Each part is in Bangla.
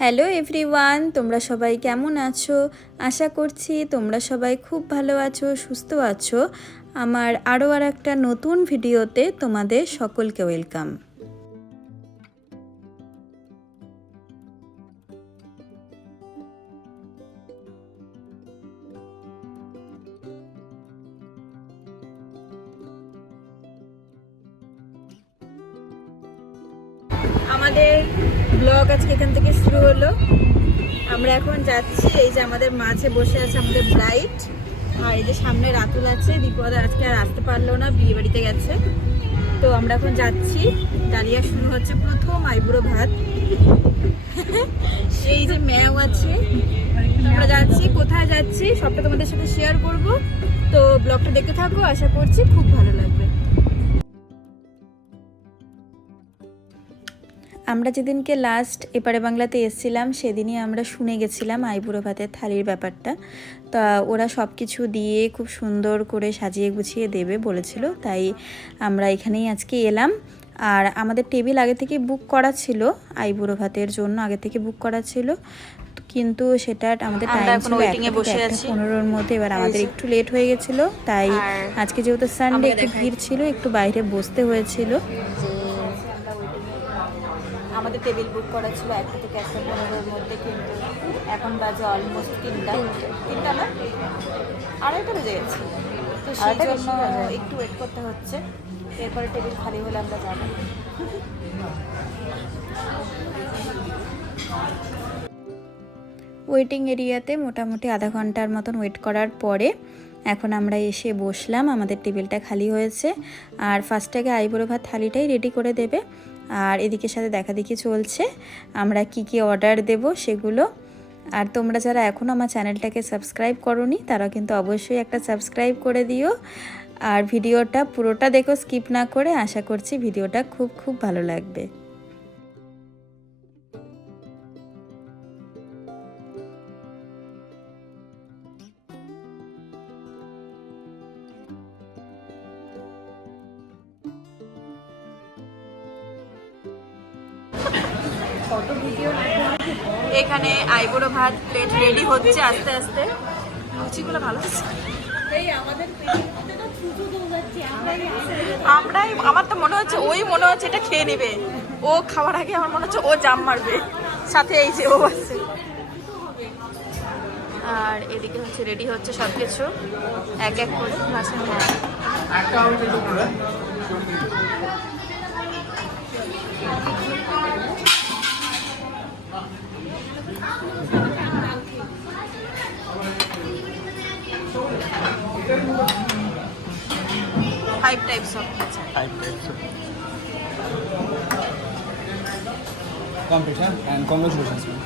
হ্যালো এভরিওয়ান, তোমরা সবাই কেমন আছো? আশা করছি তোমরা সবাই খুব ভালো আছো, সুস্থ আছো। আমার আরও আর একটা নতুন ভিডিওতে তোমাদের সকলকে ওয়েলকাম। আমাদের ব্লগ আজকে এখান থেকে শুরু হলো। আমরা এখন যাচ্ছি, এই যে আমাদের মাঝে বসে আছে আমাদের ব্রাইট। আর এই যে সামনে রাতুল আছে বিপদ আজকে আর আসতে পারল না, বিয়ে বাড়িতে গেছে। তো আমরা এখন যাচ্ছি, ডালিয়া শুরু হচ্ছে প্রথম আইবুড়ো ভাত। এই যে ম্যাও আছে। আমরা যাচ্ছি, কোথায় যাচ্ছি, সবটা তোমাদের সাথে শেয়ার করব। তো ব্লগটা দেখতে থাকো, আশা করছি খুব ভালো লাগবে। আমরা যেদিনকে লাস্ট এপারে বাংলাতে এসেছিলাম সেদিনই আমরা শুনে গেছিলাম আইবুড়ো ভাতের থালির ব্যাপারটা। তা ওরা সব কিছু দিয়ে খুব সুন্দর করে সাজিয়ে গুছিয়ে দেবে বলেছিল তাই আমরা এখানেই আজকে এলাম। আর আমাদের টেবিল আগে থেকে বুক করা ছিল আইবুড়ো ভাতের জন্য আগে থেকে বুক করা ছিল। কিন্তু সেটা আমাদের টাইম ছিল। পনেরোর মধ্যে এবার আমাদের একটু লেট হয়ে গেছিল তাই আজকে যেহেতু সানডে একটু ভিড় ছিল একটু বাইরে বসতে হয়েছিল। আমাদের টেবিল বুক করা ছিল একটা থেকে একটা পনেরোর মধ্যে কিন্তু এখন বাজে অলমোস্ট তিনটা। তিনটা। না? আড়াইটা বেজে গেছে। তো সেই জন্য একটু ওয়েট করতে হচ্ছে। এরপরে টেবিল খালি হলে আমরা যাব। ওয়েটিং এরিয়াতে মোটামুটি আধা ঘণ্টার মতন ওয়েট করার পরে এখন আমরা এসে বসলাম। আমাদের টেবিলটা খালি হয়েছে। আর ফার্স্টটাকে আইবুড়ো ভাত থালিটাই রেডি করে দেবে। আর এদিকে সাথে দেখা দেখি চলছে। আমরা কি কি অর্ডার দেব সেগুলো। আর তোমরা যারা এখনও আমার চ্যানেলটাকে সাবস্ক্রাইব করনি, তারা কিন্তু অবশ্যই একটা সাবস্ক্রাইব করে দিও। আর ভিডিওটা পুরোটা দেখো স্কিপ না করে আশা করছি ভিডিওটা খুব খুব ভালো লাগবে। এখানে আইবুড়ো ভাত প্লেট রেডি হচ্ছে আস্তে আস্তে। লুচিগুলো ভালো আমরাই আমার তো মনে হচ্ছে ওই মনে হচ্ছে এটা খেয়ে নেবে। ও খাওয়ার আগে আমার মনে হচ্ছে ও জাম মারবে। সাথে এই যে ও আছে। আর এদিকে হচ্ছে রেডি হচ্ছে সব কিছু এক এক করে। মাছের হ্যাঁ five types of five types of competition and congratulations ma'am.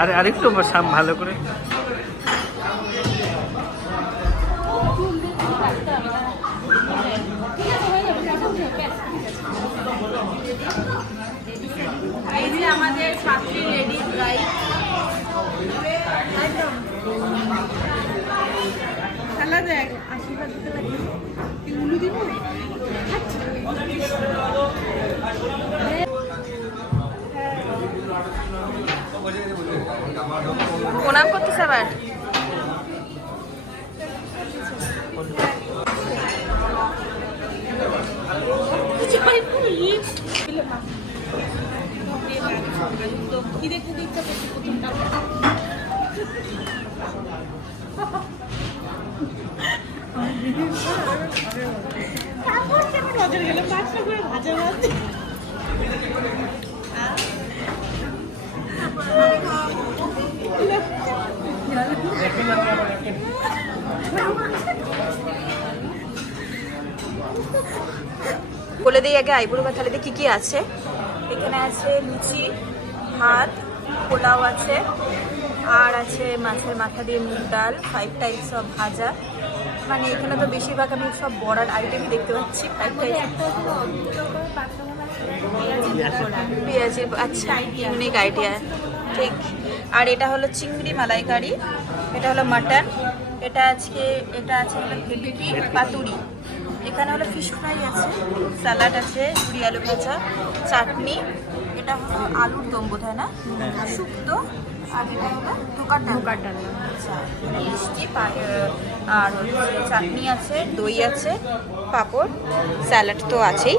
আরে আরেকটু সাম ভালো করে। আমাদের পাত্রী লেডি ব্রাইড খেলা দেখ, আশীর্বাদ দিতে লাগে উলু দিব? প্রণাম করতেছে আবার? নজর গেল পাঁচটা করে ভাজা ভাজ বলে দিই আগে আইবুড়ো বা থালিতে কী কী আছে? এখানে আছে লুচি, ভাত, পোলাও আছে, আর আছে মাছের মাথা দিয়ে মুগ ডাল ফাইভ টাইপস অফ ভাজা। মানে এখানে তো বেশিরভাগ আমি সব বড়ার আইটেম দেখতে পাচ্ছি পেঁয়াজি আচ্ছা ইউনিক আইডিয়া ঠিক। আর এটা হলো চিংড়ি মালাইকারি, এটা হলো মাটন এটা আজকে, এটা আছে হলো ভেটকি পাতুরি। এখানে হলো ফিশ ফ্রাই আছে স্যালাড আছে ঝুড়ি আলু ভাজা, চাটনি, এটা হলো আলুর দম বোধ হয় না? শুক্তো আর এটা হলো আচ্ছা মিষ্টি আর চাটনি আছে দই আছে পাঁপড় স্যালাড তো আছেই।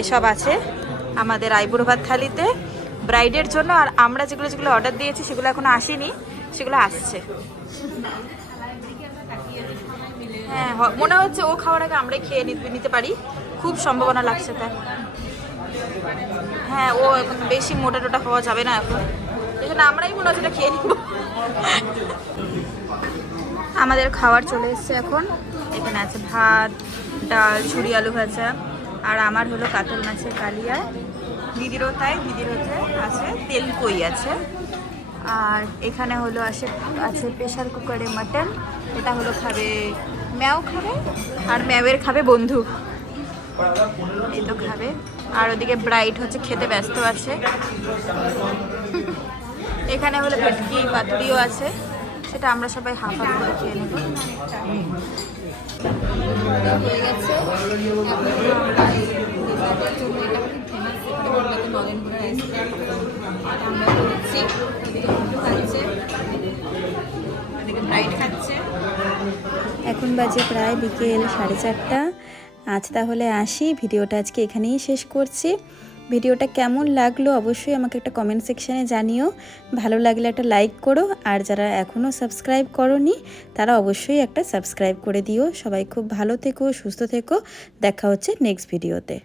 এসব আছে আমাদের আইবুড়ো ভাত থালিতে। ব্রাইডের জন্য আর আমরা যেগুলো যেগুলো অর্ডার দিয়েছি সেগুলো এখনও আসেনি সেগুলো আসছে। হ্যাঁ মনে হচ্ছে ও খাওয়ার আগে আমরাই খেয়ে নিতে পারি। খুব সম্ভাবনা লাগছে তাই হ্যাঁ ও এখন বেশি মোটা টোটা খাওয়া যাবে না এখন। এখানে আমরাই মনে হচ্ছে খেয়ে নিব। আমাদের খাবার চলে এসছে এখন। এখানে আছে ভাত, ডাল ঝুড়ি আলু ভাজা, আর আমার হলো কাতল মাছের কালিয়া দিদিরও তাই, দিদির হচ্ছে, আছে তেল কই আছে। আর এখানে হলো আসে, আছে প্রেশার কুকারে মাটন, এটা হলো খাবে, ম্যাও খাবে, আর ম্যাওয়ের খাবে বন্ধু। এই তো খাবে। আর ওদিকে ব্রাইট হচ্ছে, খেতে ব্যস্ত আছে। এখানে হলো ভেটকি পাতুরিও আছে। সেটা আমরা সবাই হাফ হাফ করে খেয়ে নেব। এখন বাজে প্রায় বিকেল সাড়ে চারটা। আজ তাহলে আসি। ভিডিওটা আজকে এখানেই শেষ করছি। ভিডিওটা কেমন লাগল অবশ্যই আমাকে একটা কমেন্ট সেকশানে জানিও। ভালো লাগলে একটা লাইক করো, আর যারা এখনও সাবস্ক্রাইব করনি, তারা অবশ্যই একটা সাবস্ক্রাইব করে দিও। সবাই খুব ভালো থেকো, সুস্থ থেকো। দেখা হচ্ছে নেক্সট ভিডিওতে